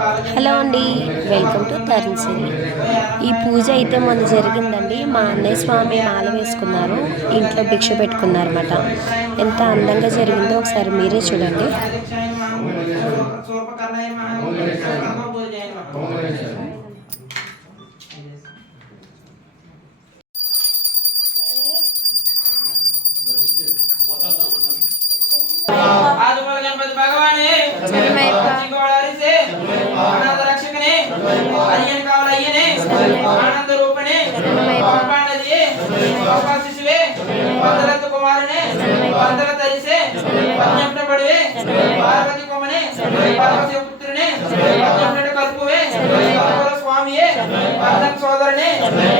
Hello అండి, welcome to Tarun సిరి. ఈ పూజ అయితే మొన్న జరిగిందండి. మా అన్నయ్య స్వామి మాల వేసుకున్నారు, ఇంట్లో భిక్ష పెట్టుకున్నారు అన్నమాట. ఎంత అందంగా జరిగిందో ఒకసారి మీరే చూడండి. आनंद रूपणे पांडजी बाबा शिशुवे भद्रत कुमारने भद्रत तरिसे पद्मट पड़वे पार्वती कोमने पार्वती पुत्रने पद्मट कल्पुवे भगवान स्वामीये पद्म सोदरने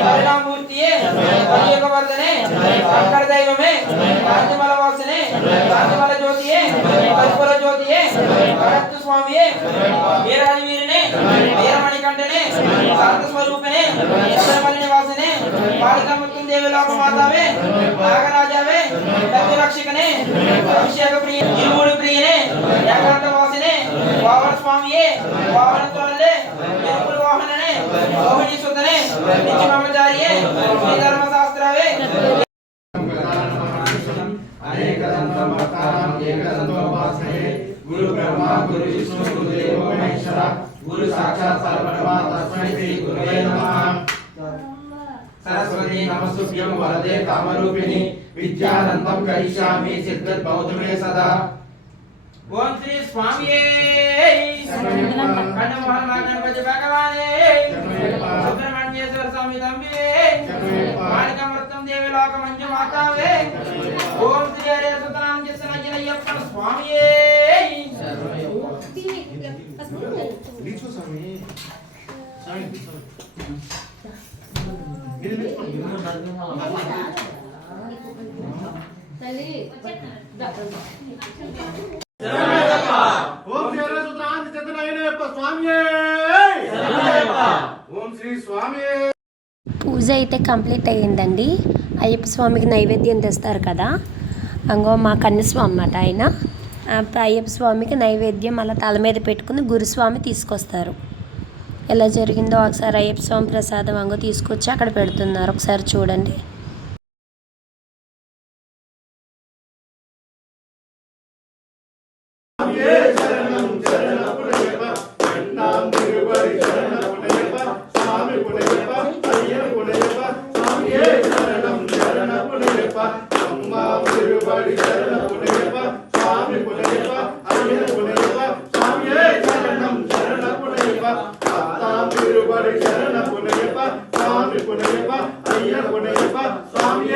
परिणाम मूर्तिये परियोग वर्धने अंकर दैवमे राजमल वासने राजमल ज्योतिये कल्पल ज्योतिये भरत स्वामीये वीरराजवीरने वीरमणि कंठने शांत स्वरूपने शबरमल निवासने बालिका मुत्तुम देवी लोक मातावे नागराजावे लक्ष्मी रक्षकने अभिषेक प्रिय इरुमुడి प्रियने ఏకాంత వాసినే వావన స్వామియే వావన తోలే వెలుపుల వాహననే మోహిని సుతనే నిత్య బ్రహ్మచారియే శ్రీ ధర్మ శాస్త్రవే అనేకదంతం భక్తానాం ఏకదంతోపాసనే గురు బ్రహ్మ గురు విష్ణు గురు దేవో మహేశ్వర गुरु साक्षात् परब्रह्म तस्मै श्री गुरुवे नमः। सरस्वती नमस्तुभ्यं वरदे कामरूपिणी विद्यानन्दं करिष्यामि सिद्धिर् भवतु मे सदा। ओम श्री स्वामिये कण्डमोहन गणपति भगवाने सुब्रह्मण्येश्वर स्वामी तंबे मालिकामृतं देवी लोक मंजु मातावे ओम श्री हरे सुतनाम जसनय्यप्पन स्वामिये लीचो स्वामी स्वामी పూజ అయితే కంప్లీట్ అయ్యిందండి. అయ్యప్ప స్వామికి నైవేద్యం తెస్తారు కదా, అంగో మా కన్యస్వామి అన్నమాట ఆయన. అయ్యప్ప స్వామికి నైవేద్యం అలా తల మీద పెట్టుకుని గురుస్వామి తీసుకొస్తారు. ఎలా జరిగిందో ఒకసారి అయ్యప్ప స్వామి ప్రసాదం అంగో తీసుకొచ్చి అక్కడ పెడుతున్నారు, ఒకసారి చూడండి. स्वामी